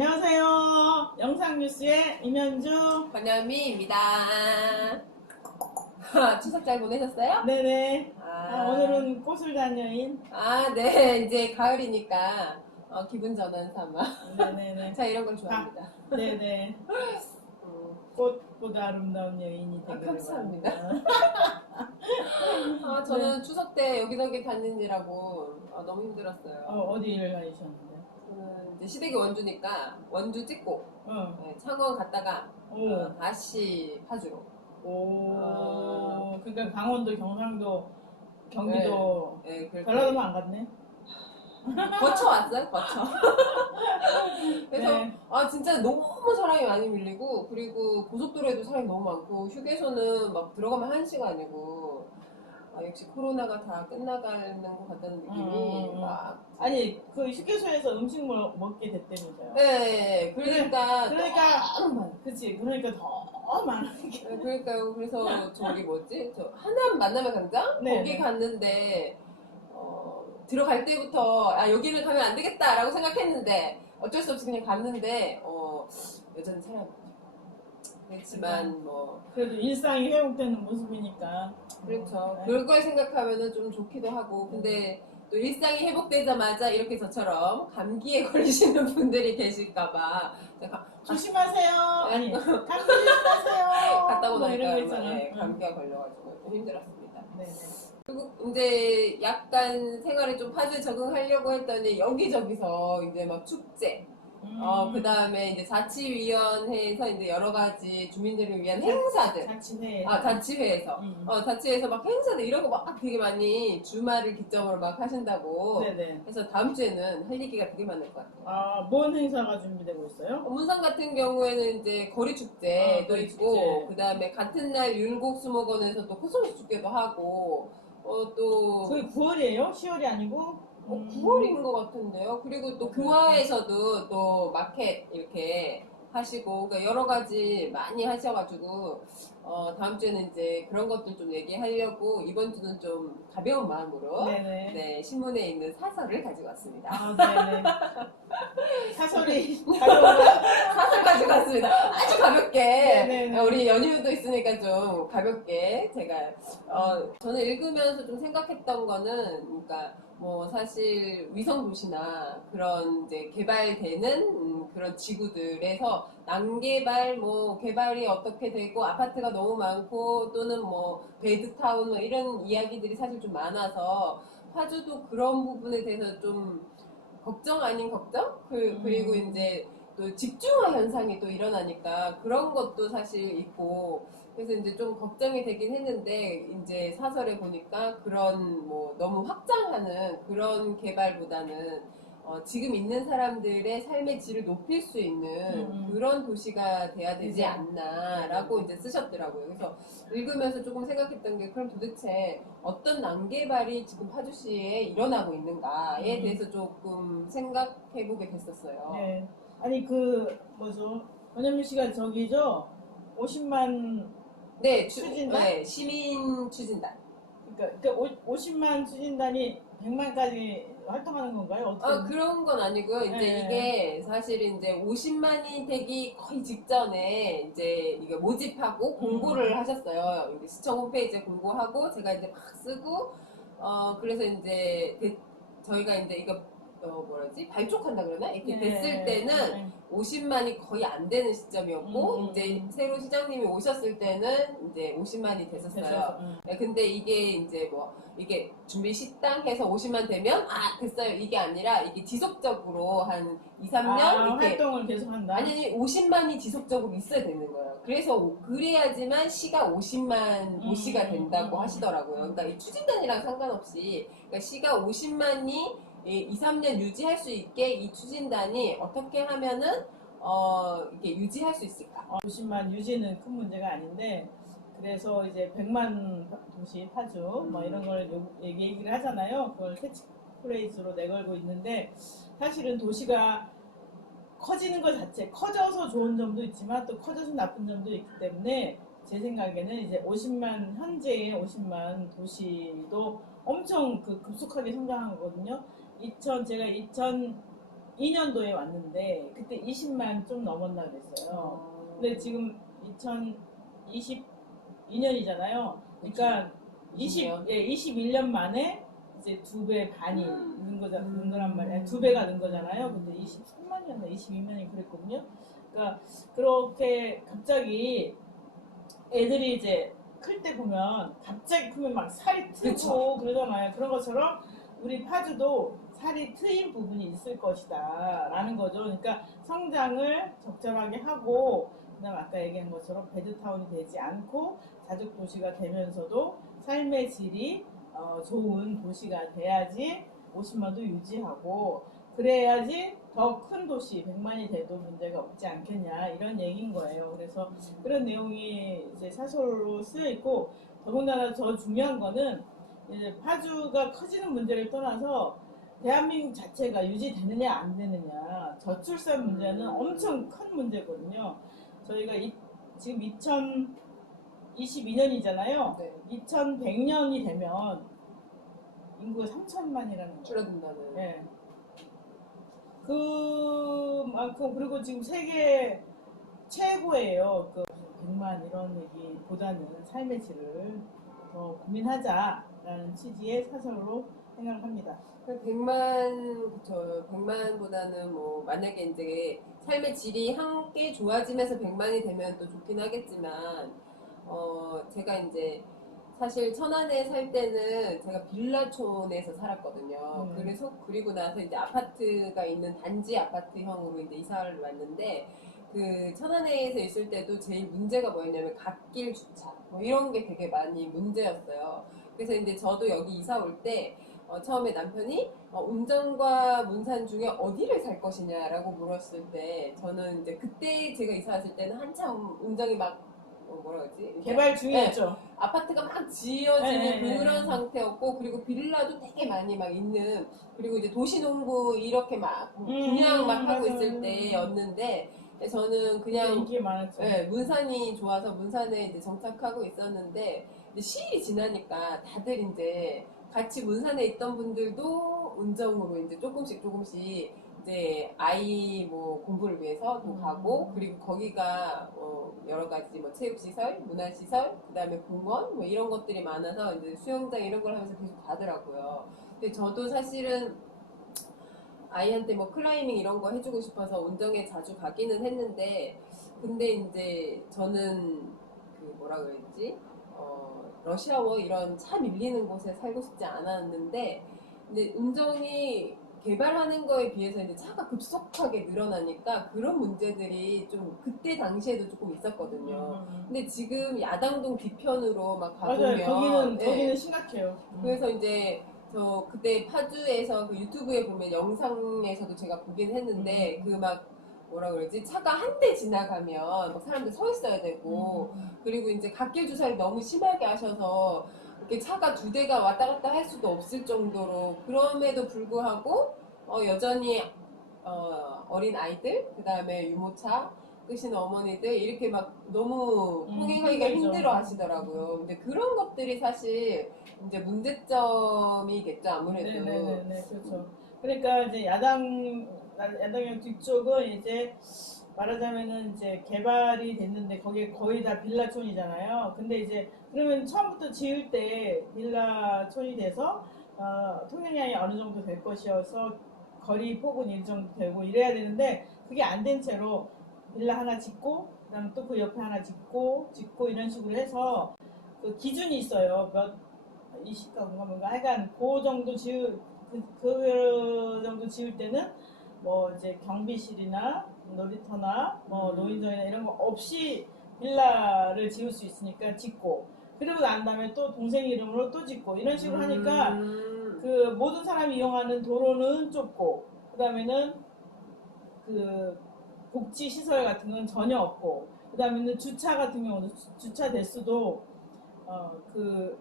안녕하세요. 영상뉴스의 임현주. 권현미입니다. 추석 잘 보내셨어요? 네네. 아, 오늘은 꽃을 단 여인. 네. 이제 가을이니까 기분 전환 삼아. 네네네. 자, 이런 걸 좋아합니다. 네네. 꽃보다 아름다운 여인이 되기를 감사합니다. 바랍니다. 저는 추석 때 여기저기 다니느라고 너무 힘들었어요. 어디를 다니셨는데? 저는 이제 시댁이 원주니까 원주 찍고 어. 창원 갔다가 오. 다시 파주로. 그러니까 강원도, 경상도, 경기도, 네, 그렇게 전라도만 안 갔네. 거쳐왔어요, 거쳐. 그래서 네. 진짜 너무 사람이 많이 밀리고, 그리고 고속도로에도 사람이 너무 많고, 휴게소는 막 들어가면 1시간이고, 역시 코로나가 다 끝나가는 것 같다는 느낌이 막. 아니, 그 휴게소에서 음식 먹게 됐다면서요. 네, 그러니까 너무 많아. 그치. 그러니까 더 많으니까. 네, 그러니까요. 그래서 저기 뭐지? 저 하남 만남의 광장? 네, 거기 네. 갔는데 들어갈 때부터 여기를 가면 안 되겠다라고 생각했는데 어쩔 수 없이 그냥 갔는데 여전히 사람이 많죠. 그렇지만 뭐 그래도 일상이 회복되는 모습이니까. 그렇죠. 네. 그걸 생각하면은 좀 좋기도 하고 근데 또 일상이 회복되자마자 이렇게 저처럼 감기에 걸리시는 분들이 계실까봐 조심하세요. 아니, 감기 조심하세요. 갔다 뭐 이런 오니까 거 있잖아. 감기가 걸려가지고 좀 힘들었습니다. 네. 그리고 이제 약간 생활에 좀 파주에 적응하려고 했더니 여기저기서 이제 막 축제, 그 다음에 이제 자치위원회에서 이제 여러 가지 주민들을 위한 행사들, 자치회. 자치회에서, 자치회에서 막 행사들 이런 거 막 되게 많이 주말을 기점으로 막 하신다고. 네네. 그래서 다음 주에는 할 얘기가 되게 많을 것 같아요. 뭔 행사가 준비되고 있어요? 문산 같은 경우에는 이제 거리축제도 거리 있고, 축제. 그 다음에 같은 날 율곡수목원에서 또 코스모스 축제도 하고, 또 그게 9월이에요? 10월이 아니고? 9월인 것 같은데요. 그리고 또 교화에서도 또 마켓 이렇게 하시고, 그러니까 여러 가지 많이 하셔가지고, 다음 주에는 이제 그런 것들 좀 얘기하려고 이번 주는 좀 가벼운 마음으로 네네. 네, 신문에 있는 사설을 가지고 왔습니다. 네네. 사설이 가벼운 사설 가지고 왔습니다. 아주 가볍게. 네네네. 우리 연휴도 있으니까 좀 가볍게 제가 저는 읽으면서 좀 생각했던 거는 그러니까 뭐 사실 위성 도시나 그런 이제 개발되는 그런 지구들에서 난개발 뭐 개발이 어떻게 되고 아파트가 너무 많고 또는 뭐 베드타운 뭐 이런 이야기들이 사실 좀 많아서 파주도 그런 부분에 대해서 좀 걱정 아닌 걱정? 그리고 이제 또 집중화 현상이 또 일어나니까 그런 것도 사실 있고 그래서 이제 좀 걱정이 되긴 했는데 이제 사설에 보니까 그런 뭐 너무 확장하는 그런 개발보다는 지금 있는 사람들의 삶의 질을 높일 수 있는 그런 도시가 돼야 되지 않나라고 이제 쓰셨더라고요. 그래서 읽으면서 조금 생각했던 게 그럼 도대체 어떤 난개발이 지금 파주시에 일어나고 있는가에 대해서 조금 생각해보게 됐었어요. 네. 아니 뭐죠? 권현미 씨가 저기죠? 50만 네, 추진단? 네, 시민 추진단. 그러니까 50만 추진단이 100만까지 활동하는 건가요? 어떻게? 그런 건 아니고요. 이제 네. 이게 사실 이제 50만이 되기 거의 직전에 이제 이게 모집하고 공고를 하셨어요. 이제 시청 홈페이지에 공고하고 제가 이제 막 쓰고 그래서 이제 저희가 이제 이거 발족한다 그러나? 이렇게 네. 됐을 때는 50만이 거의 안 되는 시점이었고 이제 새로 시장님이 오셨을 때는 이제 50만이 됐었어요. 근데 이게 이제 이게 준비 식당해서 50만 되면 됐어요. 이게 아니라 이게 지속적으로 한 2, 3년 이렇게 활동을 계속한다. 아니 50만이 지속적으로 있어야 되는 거예요. 그래서 그래야지만 시가 50만 도시가 된다고 하시더라고요. 그러니까 이 추진단이랑 상관없이 그러니까 시가 50만이 2, 3년 유지할 수 있게 이 추진단이 어떻게 하면은 이렇게 유지할 수 있을까? 50만 유지는 큰 문제가 아닌데 그래서 이제 100만 도시 파주 뭐 이런 걸 얘기를 하잖아요. 그걸 캐치프레이즈로 내걸고 있는데 사실은 도시가 커지는 것 자체 커져서 좋은 점도 있지만 또 커져서 나쁜 점도 있기 때문에 제 생각에는 이제 50만 현재의 50만 도시도 엄청 급속하게 성장한 거거든요. 제가 2002년도에 왔는데 그때 20만 좀 넘었나 그랬어요. 근데 지금 2022년이잖아요. 그러니까 21년 만에 이제 2배 반이 는 거란 말이에요. 2배가 는 거잖아요. 근데 23만이었나 22만이 그랬거든요. 그러니까 그렇게 갑자기 애들이 이제 클 때 보면 갑자기 크면 막 살이 트고 그쵸. 그러잖아요. 그런 것처럼 우리 파주도 살이 트인 부분이 있을 것이다 라는 거죠. 그러니까 성장을 적절하게 하고 그다음 아까 얘기한 것처럼 베드타운이 되지 않고 자족 도시가 되면서도 삶의 질이 좋은 도시가 돼야지 50만도 유지하고 그래야지 더 큰 도시 100만이 돼도 문제가 없지 않겠냐 이런 얘기인 거예요. 그래서 그런 내용이 이제 사설로 쓰여 있고 더군다나 더 중요한 거는 이제 파주가 커지는 문제를 떠나서 대한민국 자체가 유지되느냐 안 되느냐 저출산 문제는 엄청 큰 문제거든요. 저희가 지금 2022년이잖아요. 네. 2100년이 되면 인구가 3천만이라는 거예요. 줄어든다는. 네. 그만큼 그리고 지금 세계 최고예요. 100만 이런 얘기보다는 삶의 질을 더 고민하자라는 취지의 사설로 생각을 합니다. 100만보다는 뭐 만약에 이제 삶의 질이 함께 좋아지면서 100만이 되면 또 좋긴 하겠지만 제가 이제 사실 천안에 살 때는 제가 빌라촌에서 살았거든요. 그리고 나서 이제 아파트가 있는 단지 아파트형으로 이제 이사를 왔는데 그 천안에서 있을 때도 제일 문제가 뭐였냐면 갓길 주차 뭐 이런 게 되게 많이 문제였어요. 그래서 이제 저도 여기 이사 올 때 처음에 남편이 운정과 문산 중에 어디를 살 것이냐라고 물었을 때 저는 이제 그때 제가 이사 왔을 때는 한참 운정이 막 뭐라 그러지? 개발 중이었죠. 네, 아파트가 막 지어지는 네, 그런 상태였고 그리고 빌라도 되게 많이 막 있는 그리고 이제 도시농부 이렇게 막 분양 막 하고 있을 때였는데 저는 그냥 인기 많았죠. 네, 문산이 좋아서 문산에 이제 정착하고 있었는데 이제 시일이 지나니까 다들 이제 같이 문산에 있던 분들도 운정으로 이제 조금씩 이제 아이 뭐 공부를 위해서 또 가고 그리고 거기가 여러 가지 뭐 체육시설, 문화시설, 그다음에 공원 뭐 이런 것들이 많아서 이제 수영장 이런 걸 하면서 계속 가더라고요. 근데 저도 사실은 아이한테 뭐 클라이밍 이런 거 해주고 싶어서 운정에 자주 가기는 했는데 근데 이제 저는 그 뭐라 그랬지? 러시아워 이런 차 밀리는 곳에 살고 싶지 않았는데 근데 운정이 개발하는 거에 비해서 이제 차가 급속하게 늘어나니까 그런 문제들이 좀 그때 당시에도 조금 있었거든요. 근데 지금 야당동 뒤편으로 막 가보면 맞아요. 네. 거기는 심각해요. 그래서 이제 저 그때 파주에서 그 유튜브에 보면 영상에서도 제가 보긴 했는데 그 막 뭐라 그러지 차가 한 대 지나가면 막 사람들 서 있어야 되고 그리고 이제 갓길 주차를 너무 심하게 하셔서 이렇게 차가 2대가 왔다 갔다 할 수도 없을 정도로 그럼에도 불구하고 여전히 어린 아이들 그 다음에 유모차 끄시는 어머니들 이렇게 막 너무 통행하기가 힘들어 하시더라고요. 근데 그런 것들이 사실 이제 문제점이겠죠 아무래도. 네네네 그렇죠. 그러니까 이제 야당역 뒤쪽은 이제 말하자면은 이제 개발이 됐는데 거기에 거의 다 빌라촌이잖아요. 근데 이제 그러면 처음부터 지을 때 빌라촌이 돼서 통행량이 어느 정도 될 것이어서 거리 폭은 일정도 되고 이래야 되는데 그게 안 된 채로 빌라 하나 짓고 그다음 또 그 옆에 하나 짓고 이런 식으로 해서 그 기준이 있어요. 몇 20가구인가 뭔가 하여간 그 정도 그 정도 지을 때는 뭐 이제 경비실이나 놀이터나 뭐 노인정이나 이런 거 없이 빌라를 지을 수 있으니까 짓고 그리고 난 다음에 또 동생 이름으로 또 짓고 이런 식으로 하니까 그 모든 사람이 이용하는 도로는 좁고 그 다음에는 그 복지 시설 같은 건 전혀 없고 그 다음에는 주차 같은 경우도 주차 대수도 그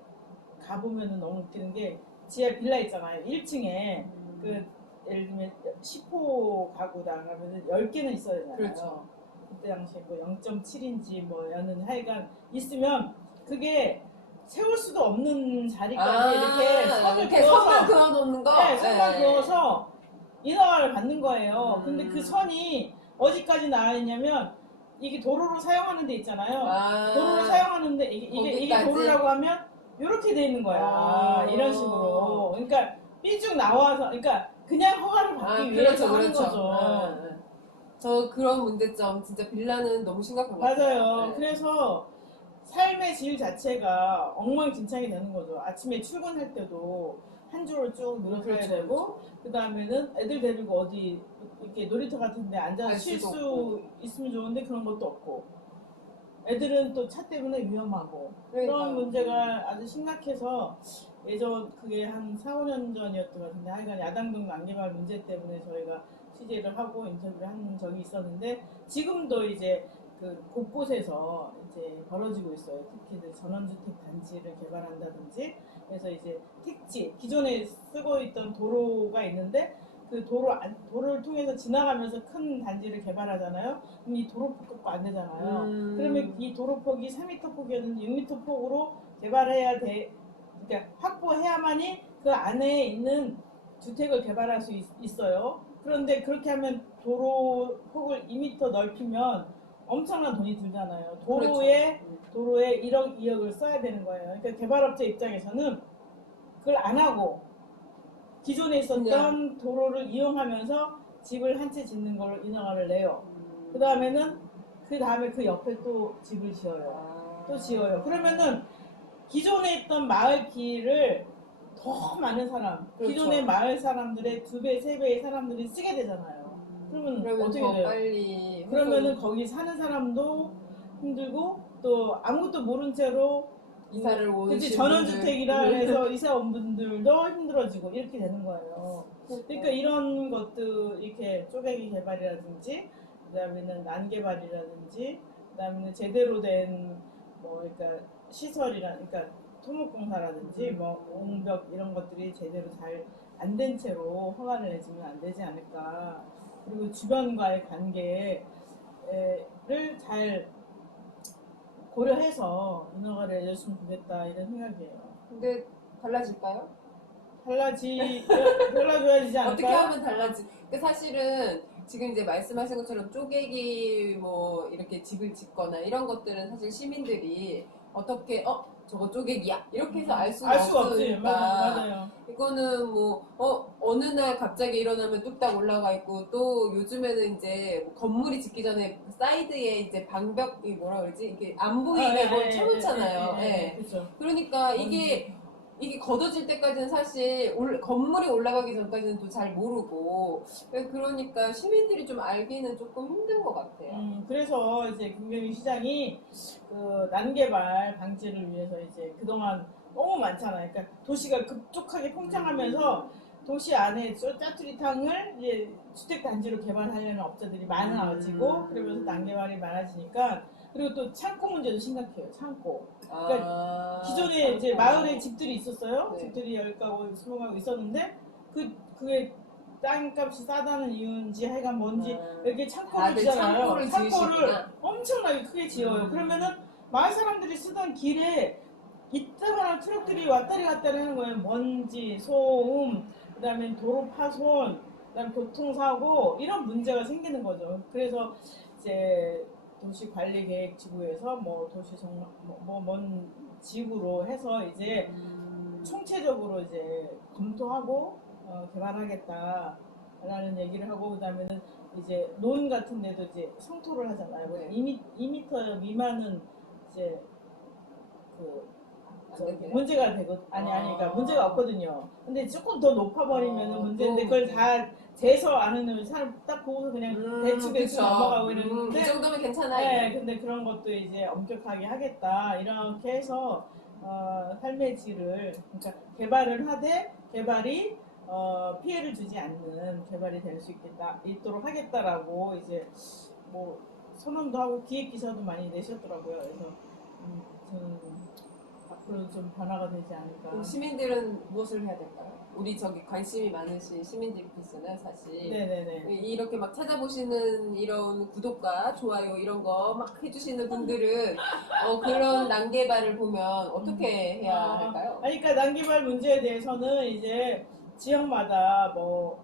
가보면은 너무 웃기는 게 지하 빌라 있잖아요. 1층에 그 예를 들면 10호 가구다 그러면 10개는 있어야 되잖아요. 그렇죠. 그때 당시에 뭐 0.7인지 뭐였는 하여간 있으면 그게 세울 수도 없는 자리까지 이렇게 선을 이렇게 선만 그어놓는 거? 네, 선만 그어서 인허가를 받는 거예요. 근데 그 선이 어디까지 나와 있냐면 이게 도로로 사용하는 데 있잖아요. 도로로 사용하는데 이게 거기까지? 도로라고 하면 이렇게 돼 있는 거야. 이런 식으로. 그러니까 삐쭉 나와서 그러니까 그냥 허가를 받기 위해서 하는 거죠. 저 그런 문제점 진짜 빌라는 너무 심각한 것 같아요. 맞아요. 그래서 삶의 질 자체가 엉망진창이 되는 거죠. 아침에 출근할 때도 한 줄을 쭉 늘어서야 그렇죠, 되고 그 다음에는 애들 데리고 어디 이렇게 놀이터 같은 데 앉아서 갈 쉴 수도 수 있으면 좋은데 그런 것도 없고 애들은 또 차 때문에 위험하고 그런 그러니까요. 문제가 아주 심각해서 예전 그게 한 4, 5년 전이었던 것 같은데 하여간 야당동 난개발 문제 때문에 저희가 취재를 하고 인터뷰를 한 적이 있었는데 지금도 이제 그 곳곳에서 이제 벌어지고 있어요. 특히 이제 전원주택 단지를 개발한다든지 그래서 이제 택지 기존에 쓰고 있던 도로가 있는데 그 도로를 통해서 지나가면서 큰 단지를 개발하잖아요. 그럼 이 도로폭도 안 되잖아요. 그러면 이 도로폭이 4m 폭이었는데 6m 폭으로 개발해야 돼. 그러니까 확보해야만이 그 안에 있는 주택을 개발할 수 있어요. 그런데 그렇게 하면 도로 폭을 2m 넓히면 엄청난 돈이 들잖아요. 도로에 1억, 2억을 써야 되는 거예요. 그러니까 개발업체 입장에서는 그걸 안 하고 기존에 있었던 도로를 이용하면서 집을 한 채 짓는 걸 인허가를 내요. 그 다음에 그 옆에 또 집을 지어요. 또 지어요. 그러면은 기존에 있던 마을 길을 더 많은 사람, 그렇죠. 기존의 마을 사람들의 2배, 3배의 사람들이 쓰게 되잖아요. 그러면 어떻게 더 돼요? 빨리 그러면은 거기 사는 사람도 힘들고 또 아무것도 모른 채로 이사를 오신 그치 전원주택이라 해서 이사 온 분들도 힘들어지고 이렇게 되는 거예요. 그러니까 이런 것들 이렇게 쪼개기 개발이라든지 그다음에는 난개발이라든지 그다음에는 제대로 된 뭐 그러니까 시설이라 그러니까 토목공사라든지 뭐 옹벽 이런 것들이 제대로 잘 안 된 채로 허가를 내주면 안 되지 않을까. 그리고 주변과의 관계를 잘 고려해서 인허가를 내줬으면 좋겠다 이런 생각이에요. 근데 달라질까요? 달라져야 되지 않을까요? 어떻게 하면 근데 사실은 지금 이제 말씀하신 것처럼 쪼개기 뭐 이렇게 집을 짓거나 이런 것들은 사실 시민들이 어떻게 저거 쪼개기야 이렇게 해서 알 수가 없지. 없으니까 맞아요. 이거는 뭐 어느 날 갑자기 일어나면 뚝딱 올라가 있고 또 요즘에는 이제 뭐 건물이 짓기 전에 사이드에 이제 방벽이 뭐라 그러지 이게 안 보이게 뭘 쳐놓잖아요. 그렇죠. 그러니까 이게 걷어질 때까지는 사실 건물이 올라가기 전까지는 또 잘 모르고 그러니까 시민들이 좀 알기는 조금 힘든 것 같아요. 그래서 이제 김경희 시장이 그 난개발 방지를 위해서 이제 그동안 너무 많잖아요. 그러니까 도시가 급속하게 폭장하면서 도시 안에 짜투리탕을 이제 주택 단지로 개발하려는 업자들이 많아지고 그러면서 난개발이 많아지니까 그리고 또 창고 문제도 심각해요. 창고. 그러니까 기존에 이제 마을에 집들이 있었어요. 네. 집들이 10가구, 20가구 있었는데 그게 땅값이 싸다는 이유인지 하여간 뭔지 이렇게 창고를 지잖아요. 창고를 엄청나게 크게 지어요. 그러면은 마을 사람들이 쓰던 길에 이따만한 트럭들이 왔다리 갔다리 하는 거예요. 먼지, 소음, 그다음에 도로 파손, 그다음 교통사고 이런 문제가 생기는 거죠. 그래서 이제 도시관리계획지구에서 뭐 도시 정말 먼 지구로 해서 이제 총체적으로 이제 검토하고 개발하겠다라는 얘기를 하고 그다음에는 이제 논 같은 데도 이제 성토를 하잖아요. 네. 2m 미만은 이제 문제가 되고 그러니까 문제가 없거든요. 근데 조금 더 높아버리면 문제인데 그걸 다 재서 아는 사람 딱 보고서 그냥 대충 넘어가고 이러는데 이 정도면 괜찮아요. 네, 근데 그런 것도 이제 엄격하게 하겠다 이렇게 해서 삶의 질을 그러니까 개발을 하되 개발이 피해를 주지 않는 개발이 될 수 있도록 하겠다라고 이제 뭐 선언도 하고 기획 기사도 많이 내셨더라고요. 그래서 저는 앞으로 좀 변화가 되지 않을까. 그럼 시민들은 무엇을 해야 될까요? 우리 저기 관심이 많으신 시민들께서는 사실 네네네. 이렇게 막 찾아보시는 이런 구독과 좋아요 이런 거 막 해주시는 분들은 그런 난개발을 보면 어떻게 해야 할까요? 그러니까 난개발 문제에 대해서는 이제 지역마다 뭐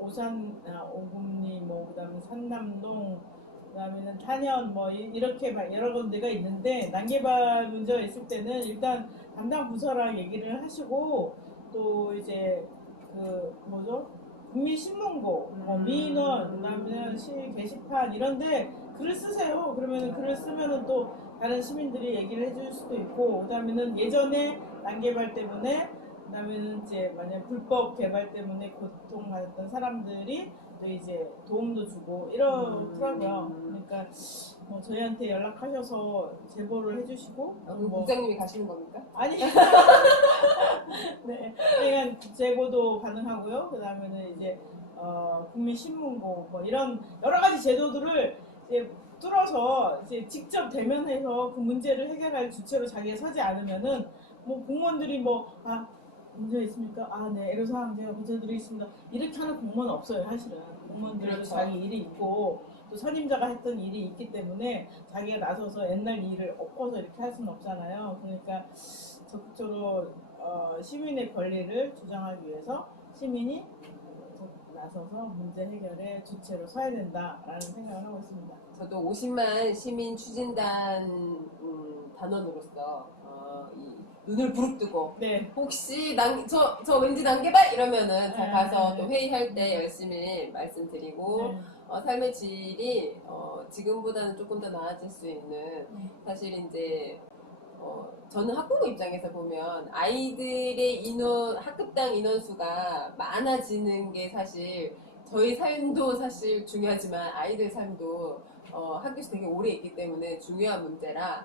오금리, 뭐 그다음에 산남동, 그다음에는 탄현, 뭐 이렇게 막 여러 군데가 있는데 난개발 문제가 있을 때는 일단 담당 부서랑 얘기를 하시고 또 이제 그 뭐죠? 국민신문고, 뭐 민원, 그다음에 시 게시판 이런데 글을 쓰세요. 그러면 글을 쓰면은 또 다른 시민들이 얘기를 해줄 수도 있고, 그다음에는 예전에 난개발 때문에, 그다음에는 이제 만약 불법 개발 때문에 고통받았던 사람들이 또 이제 도움도 주고 이러더라고요. 그러니까 뭐 저희한테 연락하셔서 제보를 해주시고, 그럼 뭐 국장님이 가시는 겁니까? 아니 네, 그러니까 제보도 가능하고요. 그다음에는 이제 국민신문고 뭐 이런 여러 가지 제도들을 이제 뚫어서 이제 직접 대면해서 그 문제를 해결할 주체로 자기가 서지 않으면은 뭐 공무원들이 문제 있습니까? 아, 네, 애로사항 제가 고쳐드리겠습니다. 이렇게 하는 공무원은 없어요, 사실은. 공무원들도 그렇죠. 자기 일이 있고 또 선임자가 했던 일이 있기 때문에 자기가 나서서 옛날 일을 엎어서 이렇게 할 수는 없잖아요. 그러니까 적극적으로 시민의 권리를 주장하기 위해서 시민이 나서서 문제 해결의 주체로 서야 된다라는 생각을 하고 있습니다. 저도 50만 시민 추진단 단원으로서 이 눈을 부릅뜨고 네. 혹시 저 왠지 난개발 이러면은 다 네, 가서 네, 또 네. 회의할 때 열심히 말씀드리고 네. 삶의 질이 지금보다는 조금 더 나아질 수 있는 사실 이제 저는 학부모 입장에서 보면 아이들의 학급당 인원수가 많아지는 게 사실 저희 삶도 사실 중요하지만 아이들 삶도 학교에서 되게 오래 있기 때문에 중요한 문제라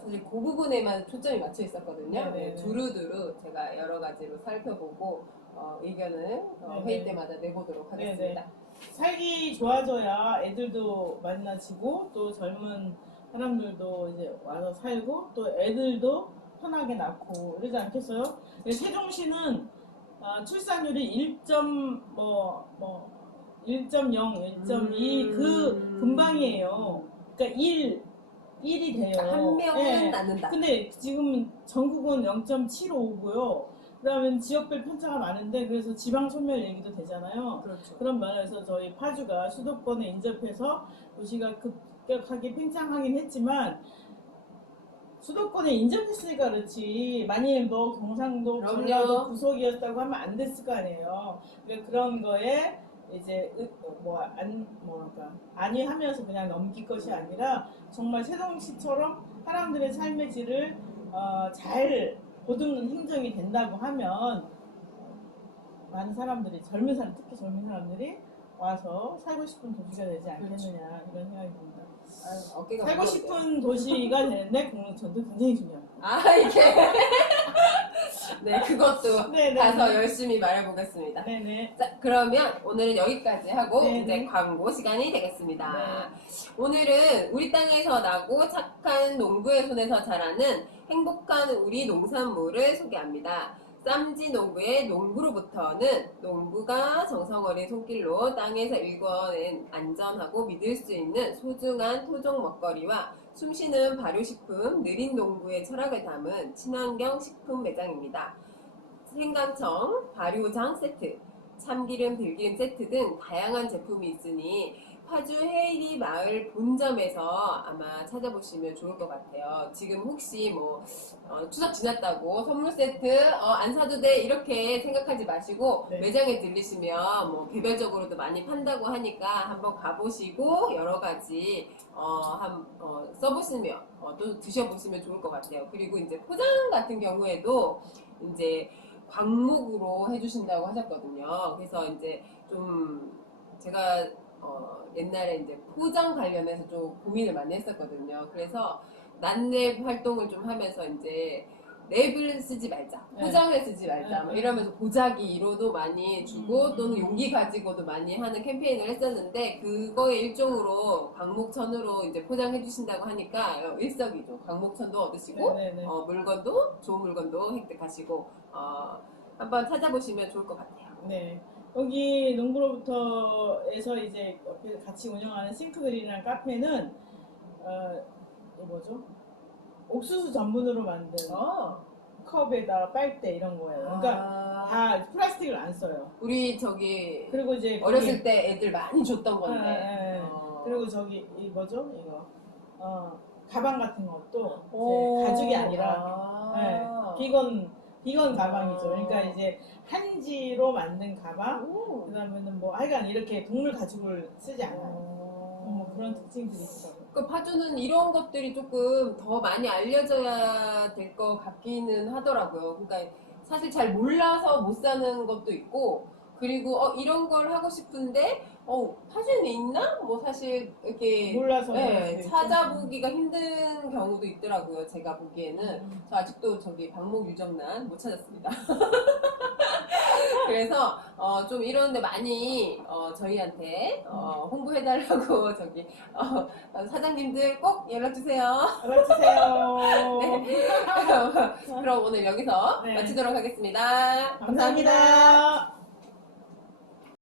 사실 그 부분에만 초점이 맞춰 있었거든요. 네네네. 두루두루 제가 여러 가지로 살펴보고 의견을 회의 때마다 내보도록 하겠습니다. 살기 좋아져야 애들도 만나지고 또 젊은 사람들도 이제 와서 살고 또 애들도 편하게 낳고 그러지 않겠어요? 세종시는 출산율이 1.0, 1.2 그 근방이에요. 그러니까 1이 돼요. 한 명은 예. 낳는다. 근데 지금 전국은 0.75고요. 그다음에 지역별 편차가 많은데 그래서 지방 소멸 얘기도 되잖아요. 그렇죠. 그런 면에서 저희 파주가 수도권에 인접해서 도시가 급격하게 팽창하긴 했지만 수도권에 인접했으니까 그렇지 만일 뭐 경상도 그럼요. 전라도 구속이었다고 하면 안 됐을 거 아니에요. 그러니까 그런 거에 이제 안위하면서 그냥 넘길 것이 아니라 정말 세종시처럼 사람들의 삶의 질을 잘 보듬는 행정이 된다고 하면 많은 사람들이 특히 젊은 사람들이 와서 살고 싶은 도시가 되지 않겠느냐 이런 생각이 듭니다. 어깨가 살고 무거운데. 싶은 도시가 되는데 공동천도 굉장히 중요합니다. 이게 네, 그것도 네네. 가서 열심히 말해보겠습니다. 네네. 자, 그러면 오늘은 여기까지 하고 네네. 이제 광고 시간이 되겠습니다. 네. 오늘은 우리 땅에서 나고 착한 농부의 손에서 자라는 행복한 우리 농산물을 소개합니다. 쌈지 농부의 농부로부터는 농부가 정성 어린 손길로 땅에서 일궈낸 안전하고 믿을 수 있는 소중한 토종 먹거리와 숨쉬는 발효식품 느린 농부의 철학을 담은 친환경 식품 매장입니다. 생강청, 발효장 세트, 참기름, 들기름 세트 등 다양한 제품이 있으니 파주 헤이리 마을 본점에서 아마 찾아보시면 좋을 것 같아요. 지금 혹시 추석 지났다고 선물 세트 안 사도 돼 이렇게 생각하지 마시고 네. 매장에 들리시면 개별적으로도 많이 판다고 하니까 한번 가보시고 여러 가지 써보시면 또 드셔보시면 좋을 것 같아요. 그리고 이제 포장 같은 경우에도 이제 광목으로 해주신다고 하셨거든요. 그래서 이제 좀 제가 옛날에 이제 포장 관련해서 좀 고민을 많이 했었거든요. 그래서 난랩 활동을 좀 하면서 이제 랩을 쓰지 말자, 포장을 쓰지 말자, 뭐 이러면서 보자기로도 많이 주고 또는 용기 가지고도 많이 하는 캠페인을 했었는데 그거의 일종으로 광목천으로 이제 포장해 주신다고 하니까 일석이조 광목천도 얻으시고 물건도 좋은 물건도 획득하시고 한번 찾아보시면 좋을 것 같아요. 네. 여기 농부로부터에서 이제 옆에 같이 운영하는 싱크그린이라는 카페는 옥수수 전분으로 만든 컵에다가 빨대 이런 거예요. 그러니까 아, 다 플라스틱을 안 써요. 우리 저기 그리고 이제 어렸을 때 애들 많이 줬던 건데. 예. 그리고 저기 이 뭐죠? 이거 가방 같은 것도 오. 이제 가죽이 아니라 아. 비건 가방이죠. 그러니까 이제 한지로 만든 가방. 오. 그다음에는 뭐 하여간 이렇게 동물 가죽을 쓰지 않아요. 뭐 그런 특징들이 있더라고요. 그 파주는 이런 것들이 조금 더 많이 알려져야 될 것 같기는 하더라고요. 그러니까 사실 잘 몰라서 못 사는 것도 있고, 그리고 이런 걸 하고 싶은데 파주에는 있나? 뭐 사실 이렇게 몰라서 네, 그럴 수도 있죠. 찾아보기가 힘든 경우도 있더라고요. 제가 보기에는 저 아직도 저기 방목 유정란 못 찾았습니다. 그래서 좀 이런데 많이 저희한테 홍보해달라고 저기 사장님들 꼭 연락 주세요. 알아주세요. 네. 그럼 오늘 여기서 네. 마치도록 하겠습니다. 감사합니다.